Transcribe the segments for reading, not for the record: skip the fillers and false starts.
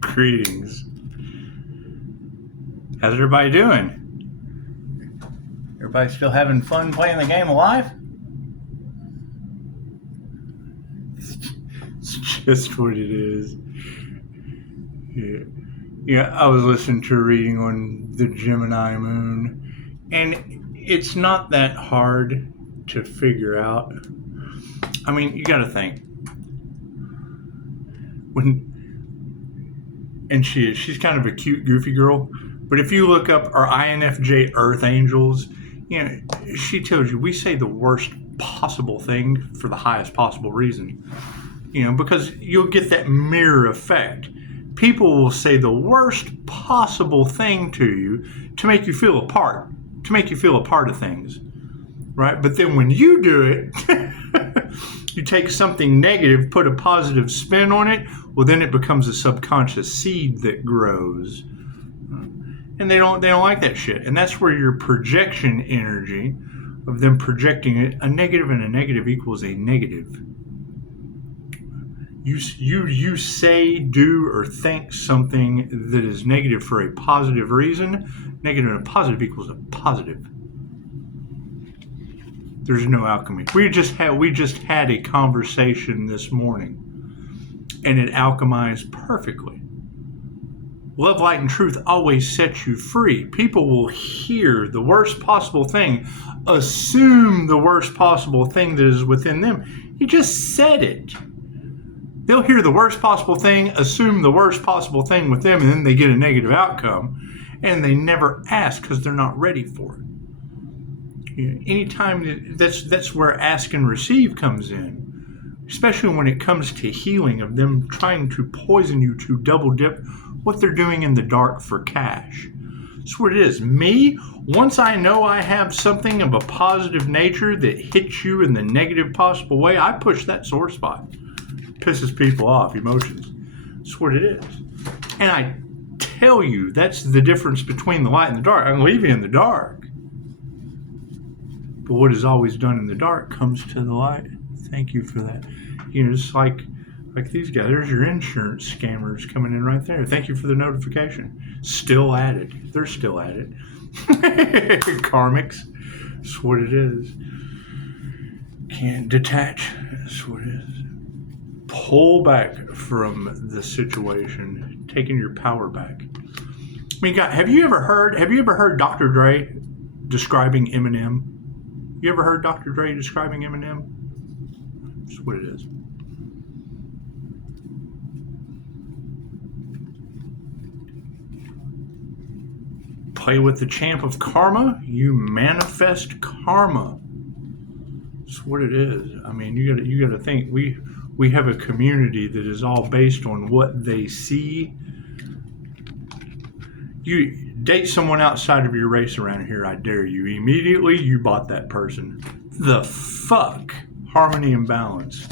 Greetings. How's everybody doing? Everybody still having fun playing the game of life? It's just what it is. Yeah, I was listening to a reading on the Gemini moon, and it's not that hard to figure out. I mean, you got to think. She's kind of a cute, goofy girl, but if you look up our INFJ Earth Angels, she tells you we say the worst possible thing for the highest possible reason. Because you'll get that mirror effect. People will say the worst possible thing to you to make you feel a part of things, right? But then when you do it, you take something negative, put a positive spin on it, well, then it becomes a subconscious seed that grows. And they don't like that shit. And that's where your projection energy of them projecting it, a negative and a negative equals a negative. You say, do, or think something that is negative for a positive reason. Negative and a positive equals a positive. There's no alchemy. We just had a conversation this morning, and it alchemized perfectly. Love, light, and truth always sets you free. People will hear the worst possible thing, assume the worst possible thing that is within them. He just said it. They'll hear the worst possible thing, assume the worst possible thing with them, and then they get a negative outcome, and they never ask because they're not ready for it. Anytime, that's where ask and receive comes in, especially when it comes to healing, of them trying to poison you to double dip what they're doing in the dark for cash. That's what it is. Me, once I know I have something of a positive nature that hits you in the negative possible way, I push that sore spot. Pisses people off, emotions. That's what it is. And I tell you, that's the difference between the light and the dark. I can leave you in the dark. But what is always done in the dark comes to the light. Thank you for that. It's like these guys. There's your insurance scammers coming in right there. Thank you for the notification. Still at it. They're still at it. Karmics. That's what it is. Can't detach. That's what it is. Pull back from the situation, taking your power back. I mean, God, have you ever heard Dr. Dre describing Eminem? You ever heard Dr. Dre describing Eminem? That's what it is. Play with the champ of karma, you manifest karma. That's what it is. I mean, you gotta think. We have a community that is all based on what they see. You date someone outside of your race around here, I dare you. Immediately, you bought that person. The fuck? Harmony and balance.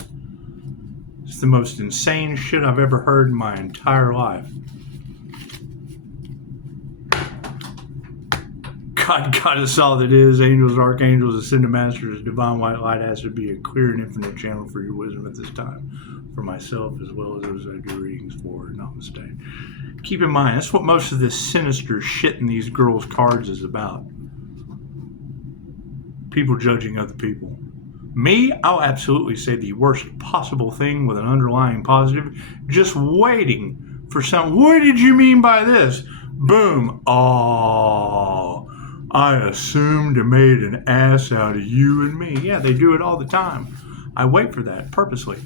It's the most insane shit I've ever heard in my entire life. God got us all that is. Angels, archangels, ascended masters, divine white light has to be a clear and infinite channel for your wisdom at this time. For myself as well as those I do readings for. Namaste. Keep in mind, that's what most of this sinister shit in these girls' cards is about. People judging other people. Me, I'll absolutely say the worst possible thing with an underlying positive, just waiting for some, what did you mean by this? Boom. Oh, I assumed and made an ass out of you and me. Yeah, they do it all the time. I wait for that purposely.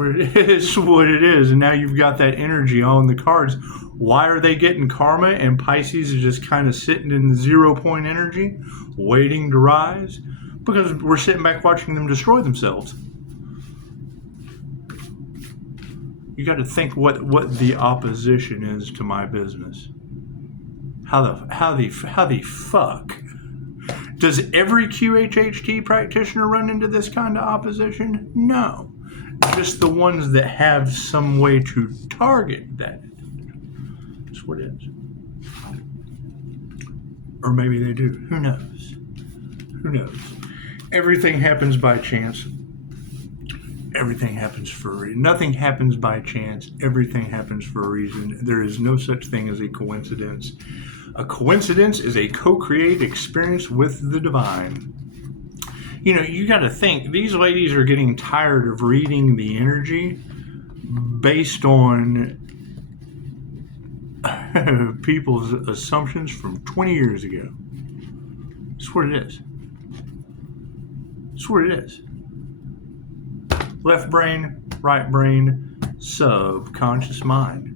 It's what it is. And now you've got that energy on the cards. Why are they getting karma and Pisces is just kind of sitting in the 0 point energy, waiting to rise? Because we're sitting back watching them destroy themselves. You got to think what the opposition is to my business. How the fuck does every QHHT practitioner run into this kind of opposition? No, just the ones that have some way to target that. That's what it is. Or maybe they do. Who knows? Who knows? Everything happens by chance. Everything happens for a reason. Nothing happens by chance. Everything happens for a reason. There is no such thing as a coincidence. A coincidence is a co-created experience with the divine. You know, you got to think, these ladies are getting tired of reading the energy based on people's assumptions from 20 years ago. That's what it is. That's what it is. Left brain, right brain, subconscious mind.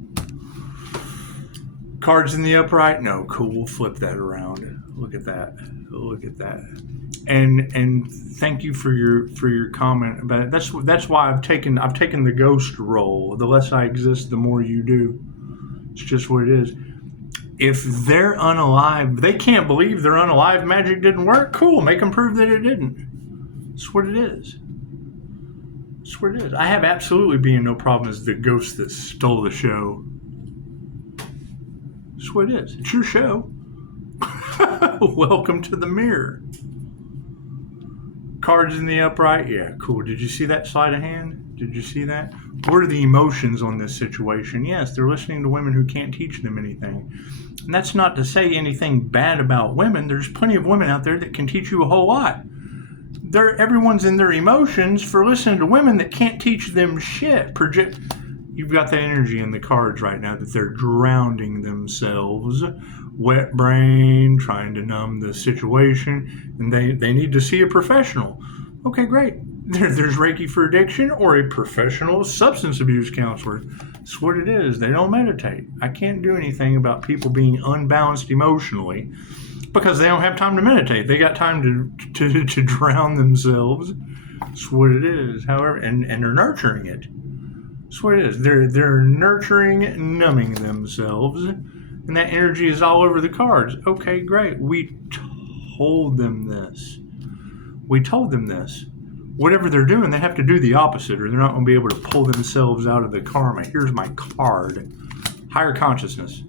Cards in the upright? No, cool. We'll flip that around. Look at that. Look at that. And thank you for your comment about it. That's why I've taken the ghost role. The less I exist, the more you do. It's just what it is. If they're unalive, they can't believe their unalive magic didn't work. Cool, make them prove that it didn't. That's what it is. That's what it is. I have absolutely being no problem as the ghost that stole the show. That's what it is. It's your show. Welcome to the mirror. Cards in the upright? Yeah, cool. Did you see that sleight of hand? Did you see that? What are the emotions on this situation? Yes, they're listening to women who can't teach them anything. And that's not to say anything bad about women. There's plenty of women out there that can teach you a whole lot. Everyone's in their emotions for listening to women that can't teach them shit. You've got that energy in the cards right now that they're drowning themselves. Wet brain, trying to numb the situation, and they need to see a professional. Okay, great. There's Reiki for addiction or a professional substance abuse counselor. That's what it is. They don't meditate. I can't do anything about people being unbalanced emotionally because they don't have time to meditate. They got time to drown themselves. That's what it is. However, and they're nurturing it. That's what it is. They're nurturing, numbing themselves. And that energy is all over the cards. Okay, great. We told them this. We told them this. Whatever they're doing, they have to do the opposite, or they're not going to be able to pull themselves out of the karma. Here's my card. Higher consciousness.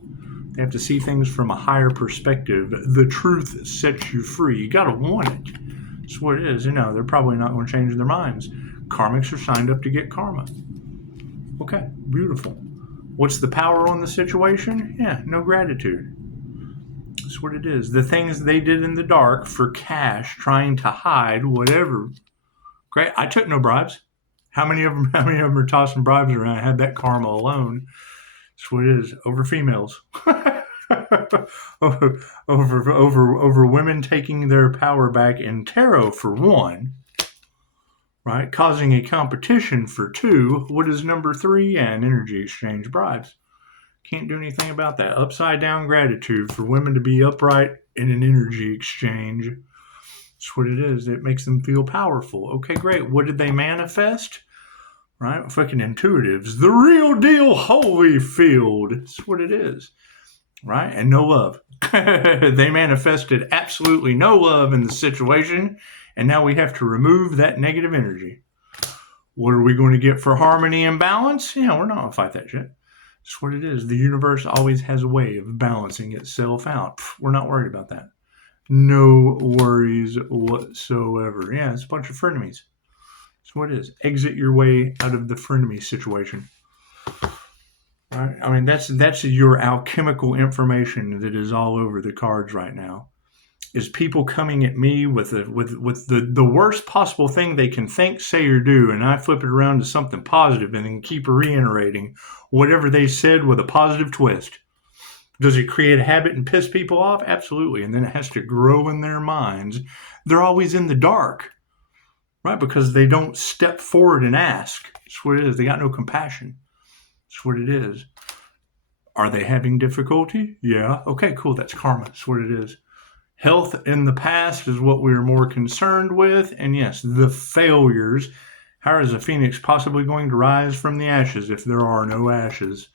They have to see things from a higher perspective. The truth sets you free. You got to want it. That's what it is. You know, they're probably not going to change their minds. Karmics are signed up to get karma. Okay, beautiful. What's the power on the situation? Yeah, no gratitude. That's what it is. The things they did in the dark for cash, trying to hide whatever. Great. I took no bribes. How many of them are tossing bribes around? I had that karma alone. That's what it is. Over females. over women taking their power back in tarot for one. Right, causing a competition for two. What is number 3? And energy exchange bribes. Can't do anything about that. Upside down gratitude for women to be upright in an energy exchange. That's what it is. It makes them feel powerful. Okay, great. What did they manifest? Right, fucking intuitives. The real deal Holyfield. That's what it is. Right, and no love. They manifested absolutely no love in the situation. And now we have to remove that negative energy. What are we going to get for harmony and balance? Yeah, we're not going to fight that shit. That's what it is. The universe always has a way of balancing itself out. We're not worried about that. No worries whatsoever. Yeah, it's a bunch of frenemies. That's what it is. Exit your way out of the frenemy situation. Right? I mean, that's your alchemical information that is all over the cards right now. Is people coming at me with the worst possible thing they can think, say, or do, and I flip it around to something positive and then keep reiterating whatever they said with a positive twist. Does it create a habit and piss people off? Absolutely. And then it has to grow in their minds. They're always in the dark, right? Because they don't step forward and ask. That's what it is. They got no compassion. That's what it is. Are they having difficulty? Yeah. Okay, cool. That's karma. That's what it is. Health in the past is what we're more concerned with. And yes, the failures. How is a phoenix possibly going to rise from the ashes if there are no ashes?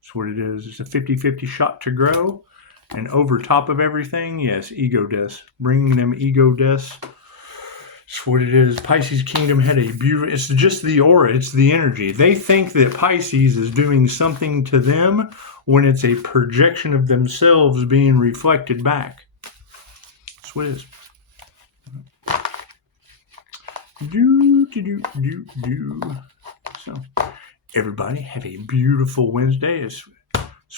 That's what it is. It's a 50-50 shot to grow. And over top of everything, yes, ego deaths. Bringing them ego deaths. That's what it is. Pisces kingdom had a beautiful... It's just the aura. It's the energy. They think that Pisces is doing something to them when it's a projection of themselves being reflected back. That's what it is. So, everybody have a beautiful Wednesday. It's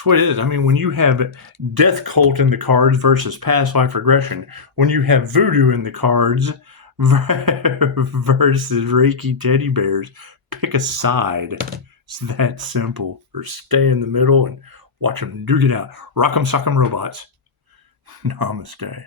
what it is. I mean, when you have death cult in the cards versus past life regression, when you have voodoo in the cards versus Reiki teddy bears, pick a side. It's that simple. Or stay in the middle and watch them duke it out. Rock'em sock'em robots. Namaste.